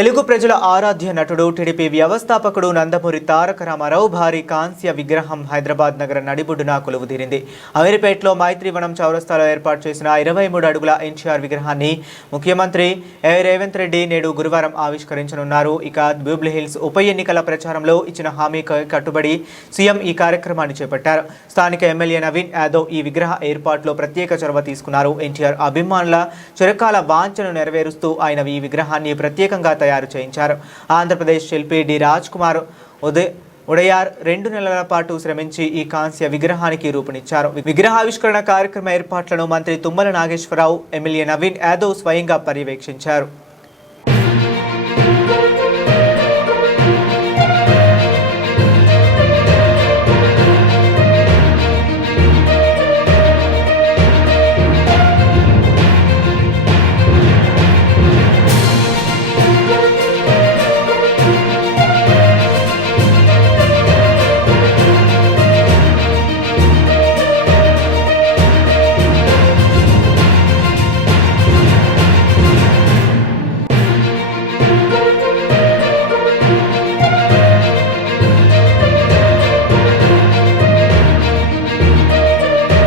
తెలుగు ప్రజల ఆరాధ్య నటుడు టీడీపీ వ్యవస్థాపకుడు నందమూరి తారక రామారావు భారీ కాంస్య విగ్రహం హైదరాబాద్ నగర నడిబొడ్డున కొలువుదీరింది. అమీర్పేటలో మైత్రివనం చౌరస్తాలో ఏర్పాటు చేసిన 23 అడుగుల ఎన్టీఆర్ విగ్రహాన్ని ముఖ్యమంత్రి రేవంత్ రెడ్డి నేడు గురువారం ఆవిష్కరించనున్నారు. ఇక జూబ్లీహిల్స్ ఉప ఎన్నికల ప్రచారంలో ఇచ్చిన హామీకి కట్టుబడి సీఎం ఈ కార్యక్రమాన్ని చేపట్టారు. స్థానిక ఎమ్మెల్యే నవీన్ యాదవ్ ఈ విగ్రహ ఏర్పాటులో ప్రత్యేక చొరవ తీసుకున్నారు. ఎన్టీఆర్ అభిమానుల చిరకాల వాంఛను నెరవేరుస్తూ ఆయన ఈ విగ్రహాన్ని ప్రత్యేకంగా తయారు చేయించారు. ఆంధ్రప్రదేశ్ శిల్పి డి రాజ్ కుమార్ ఉడయార్ 2 నెలల పాటు శ్రమించి ఈ కాంస్య విగ్రహానికి రూపునిచ్చారు. విగ్రహావిష్కరణ కార్యక్రమ ఏర్పాట్లను మంత్రి తుమ్మల నాగేశ్వరరావు, ఎమ్మెల్యే నవీన్ యాదవ్ స్వయంగా పర్యవేక్షించారు.